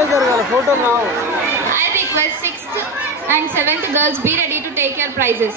I request 6th and 7th girls be ready to take your prizes.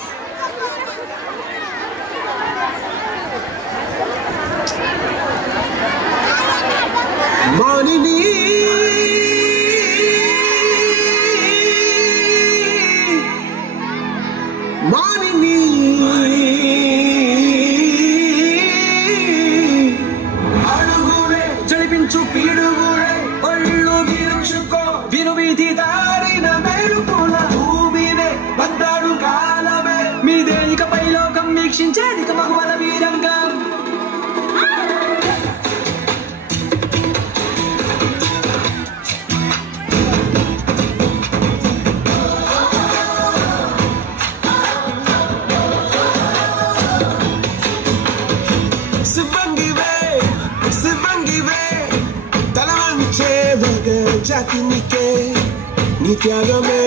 నిత్యాగమే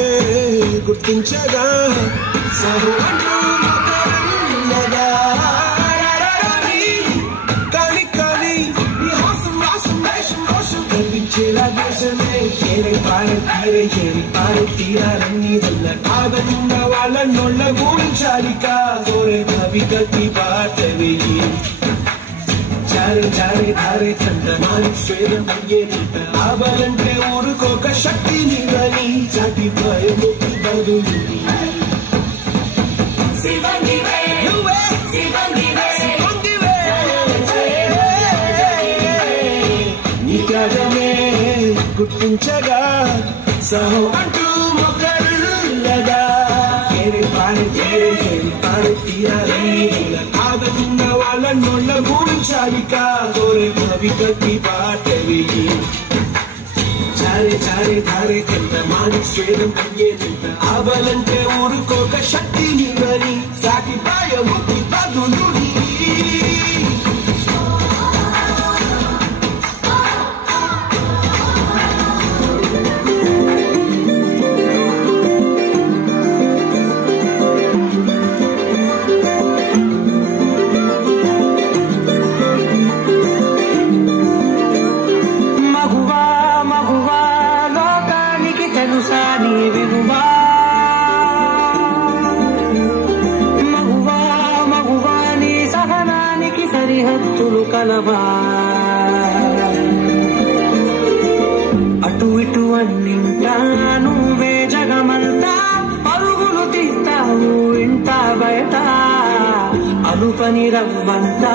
గుర్తించగా సహోదరులగా కలి కలి ఈ హాసం రాసం వేషం రోషం కనిపించేలా దేశమే ఏరి పారు తీరాలన్నీ వల్ల కాదన్న వాళ్ళ నోళ్ళ గురించాలిక కోరే కవి కట్టి పాట వేయి జారే జారే ధారే చందమాని స్వేదం అయ్యేట ఆబలంటే ఊరుకోక శక్తి నీవని చాటి భయముక్తి బదులు నీ త్యాగమే గుర్తించగా సహో అంటూ మొక్కరులగా పారు తీరాలని కాదన్న వాళ్ళ నోళ్ళ గురించాలిక కోరే కవి కట్టి పాట వేయి చారే చారే ధారే కంట మాని స్వేదం అయ్యేదంట ఆబలంటే ఊరుకోక శక్తి నీవని సాటి భయముక్తి బదులు అటు ఇటు అన్నింటా నువ్వే జగమంతా పరుగులు తీస్తావు ఇంట బయట అనుపని రవ్వంతా